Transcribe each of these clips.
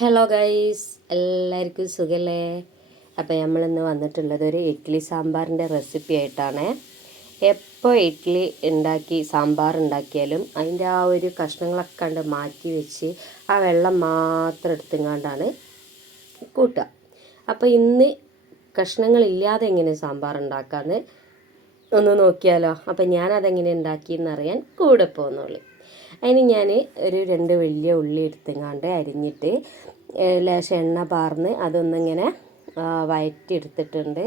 Hello guys എല്ലാവർക്കും സുഖല്ലേ? അപ്പോൾ നമ്മളിന്ന് വന്നിട്ടുള്ളത് ഒരു ഇഡ്ഡലി സാമ്പാറിന്റെ റെസിപ്പി ആയിട്ടാണ്. എപ്പോൾ ഇഡ്ഡലി ഉണ്ടാക്കി സാമ്പാർ ഉണ്ടാക്കിയാലും അതിന്റെ ആ ഒരു കഷ്ണങ്ങളൊക്കെ കണ്ട് മാറ്റി വെച്ച് ആ വെള്ളം മാത്രം എടുത്തുകൊണ്ടാണ് കൂട്ടുക. അപ്പോൾ ഇന്ന് കഷ്ണങ്ങളില്ലാതെ എങ്ങനെ സാമ്പാർ ഉണ്ടാക്കാമെന്ന് ഒന്ന് നോക്കിയാലോ? അപ്പം ഞാനതെങ്ങനെ ഉണ്ടാക്കിയെന്നറിയാൻ കൂടെ പോകുന്നുള്ളൂ. അതിന് ഞാൻ ഒരു രണ്ട് വലിയ ഉള്ളി എടുത്തെങ്ങാണ്ട് അരിഞ്ഞിട്ട് ലേശം എണ്ണ പാർന്ന് അതൊന്നിങ്ങനെ വയറ്റിയെടുത്തിട്ടുണ്ട്.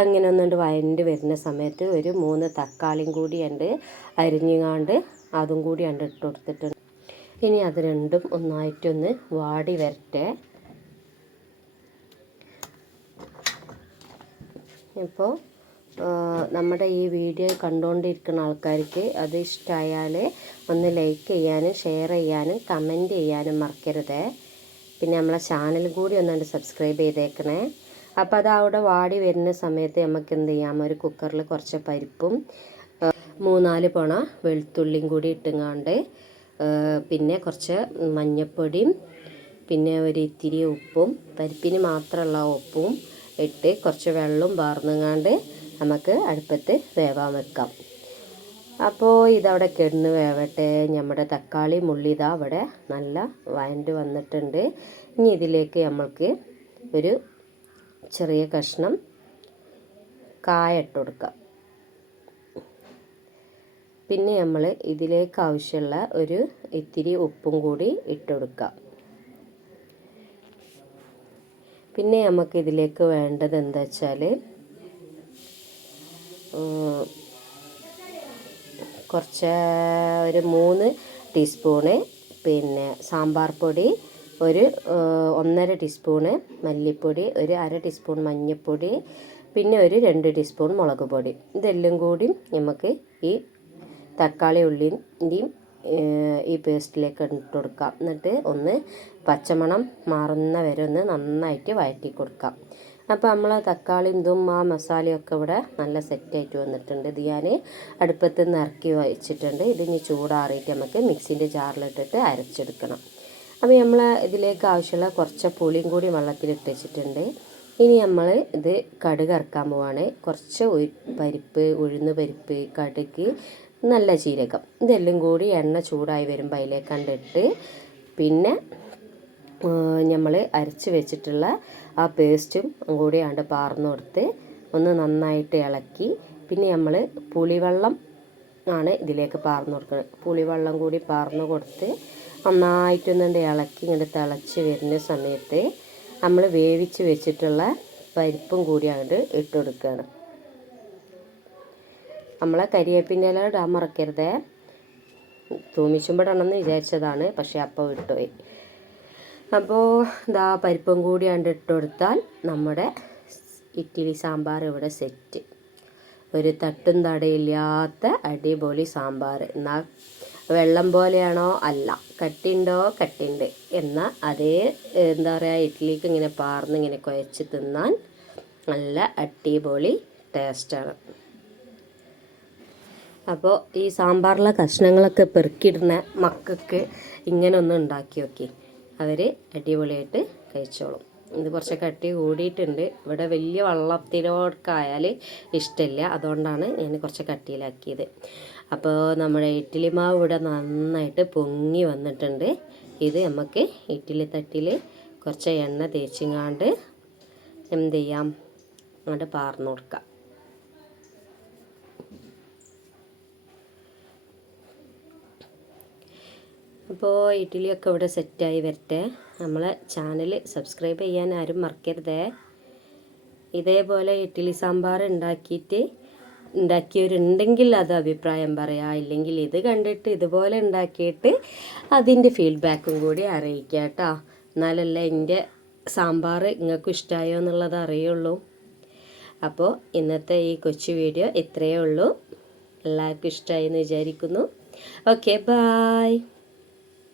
അങ്ങനെ ഒന്നുകൊണ്ട് വയണ്ട് വരുന്ന സമയത്ത് ഒരു മൂന്ന് തക്കാളിയും കൂടി ഉണ്ട് അരിഞ്ഞുകാണ്ട് അതും കൂടി ഉണ്ട് ഇട്ട് കൊടുത്തിട്ടുണ്ട്. ഇനി അത് രണ്ടും ഒന്നായിട്ടൊന്ന് വാടി വരട്ടെ. ഇപ്പോൾ നമ്മുടെ ഈ വീഡിയോ കണ്ടുകൊണ്ടിരിക്കുന്ന ആൾക്കാർക്ക് അത് ഇഷ്ടമായാൽ ഒന്ന് ലൈക്ക് ചെയ്യാനും ഷെയർ ചെയ്യാനും കമന്റ് ചെയ്യാനും മറക്കരുത്. പിന്നെ നമ്മളെ ചാനൽ കൂടി ഒന്നുകൊണ്ട് സബ്സ്ക്രൈബ് ചെയ്തേക്കണേ. അപ്പോൾ അത് അവിടെ വാടി വരുന്ന സമയത്ത് നമുക്ക് എന്ത് ചെയ്യാം? ഒരു കുക്കറിൽ കുറച്ച് പരിപ്പും മൂന്നാൽ പൊണ വെളുത്തുള്ളിയും കൂടി ഇട്ടുങ്ങാണ്ട് പിന്നെ കുറച്ച് മഞ്ഞൾപ്പൊടിയും പിന്നെ ഒരു ഇത്തിരി ഉപ്പും പരിപ്പിന് മാത്രമുള്ള ഉപ്പും ഇട്ട് കുറച്ച് വെള്ളവും വാർന്നുങ്ങാണ്ട് നമുക്ക് അടുപ്പത്ത് വേവാൻ വെക്കാം. അപ്പോൾ ഇതവിടെ കിടന്ന് വേവട്ടെ. നമ്മുടെ തക്കാളി മുള്ളി ഇതാ അവിടെ നല്ല വയണ്ട് വന്നിട്ടുണ്ട്. ഇനി ഇതിലേക്ക് നമ്മൾക്ക് ഒരു ചെറിയ കഷ്ണം കായ ഇട്ട് കൊടുക്കാം. പിന്നെ നമ്മൾ ഇതിലേക്ക് ആവശ്യമുള്ള ഒരു ഇത്തിരി ഉപ്പും കൂടി ഇട്ട് കൊടുക്കാം. പിന്നെ നമുക്ക് ഇതിലേക്ക് വേണ്ടത് എന്താ വെച്ചാൽ കുറച്ച് ഒരു മൂന്ന് ടീസ്പൂണ് പിന്നെ സാമ്പാർ പൊടി ഒരു ഒന്നര ടീസ്പൂണ് മല്ലിപ്പൊടി ഒരു അര ടീസ്പൂൺ മഞ്ഞൾപ്പൊടി പിന്നെ ഒരു രണ്ട് ടീസ്പൂൺ മുളക് പൊടി. ഇതെല്ലാം കൂടി നമുക്ക് ഈ തക്കാളി ഉള്ളിന്റെയും ഈ പേസ്റ്റിലേക്ക് ഇട്ട് കൊടുക്കാം. എന്നിട്ട് ഒന്ന് പച്ചമണം മാറുന്ന വരെ ഒന്ന് നന്നായിട്ട് വഴറ്റി കൊടുക്കാം. അപ്പോൾ നമ്മൾ തക്കാളി ഇതും ആ ഒക്കെ ഇവിടെ നല്ല സെറ്റായിട്ട് വന്നിട്ടുണ്ട്. ഇത് ഞാൻ അടുപ്പത്ത് നിന്ന് ഇറക്കി വെച്ചിട്ടുണ്ട്. ഇതിനി ചൂടാറിയിട്ട് നമുക്ക് മിക്സിന്റെ ജാറിലിട്ടിട്ട് അരച്ചെടുക്കണം. അപ്പോൾ നമ്മൾ ഇതിലേക്ക് ആവശ്യമുള്ള കുറച്ച് പുളിയും കൂടി വെള്ളത്തിലിട്ട് വെച്ചിട്ടുണ്ട്. ഇനി നമ്മൾ ഇത് കടുക് ഇറക്കാൻ പോവാണ്. കുറച്ച് പരിപ്പ് ഉഴുന്ന് പരിപ്പ് കടുക് നല്ല ജീരകം. ഇതെല്ലാം കൂടി എണ്ണ ചൂടായി വരുമ്പോൾ അതിലേക്ക് കണ്ടിട്ട് പിന്നെ നമ്മൾ അരച്ച് വെച്ചിട്ടുള്ള ആ പേസ്റ്റും കൂടിയാണ്ട് പാർന്നു കൊടുത്ത് ഒന്ന് നന്നായിട്ട് ഇളക്കി. പിന്നെ നമ്മൾ പുളിവെള്ളം ആണ് ഇതിലേക്ക് പാർന്നു കൊടുക്കുന്നത് പുളിവെള്ളം കൂടി പാർന്നു കൊടുത്ത് നന്നായിട്ടൊന്നുണ്ട് ഇളക്കി ഇങ്ങോട്ട് തിളച്ച് വരുന്ന സമയത്ത് നമ്മൾ വേവിച്ച് വെച്ചിട്ടുള്ള പരിപ്പും കൂടി അങ്ങോട്ട് ഇട്ട് കൊടുക്കുകയാണ് നമ്മളെ കരിയേപ്പിന്റെ ഇല ഇടാൻ മറക്കരുതേ. തൂമിച്ചുമ്പോഴാണെന്ന് വിചാരിച്ചതാണ് പക്ഷേ അപ്പം വിട്ടുപോയി അപ്പോൾ ഇതാ പരിപ്പും കൂടി കണ്ടിട്ട് കൊടുത്താൽ നമ്മുടെ ഇഡ്ഡലി സാമ്പാർ ഇവിടെ സെറ്റ് ഒരു തട്ടും തടയില്ലാത്ത അടിപൊളി സാമ്പാർ. എന്നാൽ വെള്ളം പോലെയാണോ? അല്ല. കട്ടിണ്ടോ കട്ടിണ്ട് എന്നാൽ അതേ എന്താ പറയുക ഇഡ്ഡലിക്ക് ഇങ്ങനെ പാർന്ന് ഇങ്ങനെ കുഴച്ച് തിന്നാൻ നല്ല അടിപൊളി ടേസ്റ്റാണ് അപ്പോൾ ഈ സാമ്പാറിലെ കഷ്ണങ്ങളൊക്കെ പെറുക്കിയിടുന്ന മക്കൾക്ക് ഇങ്ങനെ ഒന്ന് ഉണ്ടാക്കി നോക്കി. അവർ അടിപൊളിയായിട്ട് കഴിച്ചോളും. ഇത് കുറച്ച് കട്ടി കൂടിയിട്ടുണ്ട്. ഇവിടെ വലിയ വള്ളത്തിലോടക്കായാൽ ഇഷ്ടമില്ല അതുകൊണ്ടാണ് ഞാൻ കുറച്ച് കട്ടിയിലാക്കിയത് അപ്പോൾ നമ്മുടെ ഇഡ്ഡലി മാവ് ഇവിടെ നന്നായിട്ട് പൊങ്ങി വന്നിട്ടുണ്ട്. ഇത് നമുക്ക് ഇഡ്ഡലി തട്ടിൽ കുറച്ച് എണ്ണ തേച്ചിങ്ങാണ്ട് എന്ത് ചെയ്യാം അങ്ങോട്ട് പാർന്നു കൊടുക്കാം അപ്പോൾ ഇഡ്ഡലിയൊക്കെ ഇവിടെ സെറ്റായി വരട്ടെ. നമ്മളെ ചാനൽ സബ്സ്ക്രൈബ് ചെയ്യാൻ ആരും മറക്കരുതേ. ഇതേപോലെ ഇഡ്ഡലി സാമ്പാർ ഉണ്ടാക്കിയിട്ട് ഉണ്ടാക്കിയവരുണ്ടെങ്കിൽ അത് അഭിപ്രായം പറയാം. ഇല്ലെങ്കിൽ ഇത് കണ്ടിട്ട് ഇതുപോലെ ഉണ്ടാക്കിയിട്ട് അതിന്റെ ഫീഡ്ബാക്കും കൂടി അറിയിക്കുക കേട്ടോ എന്നാലല്ലേ എന്റെ സാമ്പാർ നിങ്ങൾക്ക് ഇഷ്ടമായോ എന്നുള്ളത് അറിയുള്ളൂ. അപ്പോൾ ഇന്നത്തെ ഈ കൊച്ചു വീഡിയോ ഇത്രയേ ഉള്ളൂ. എല്ലാവർക്കും ഇഷ്ടമായി എന്ന് വിചാരിക്കുന്നു. Okay bye.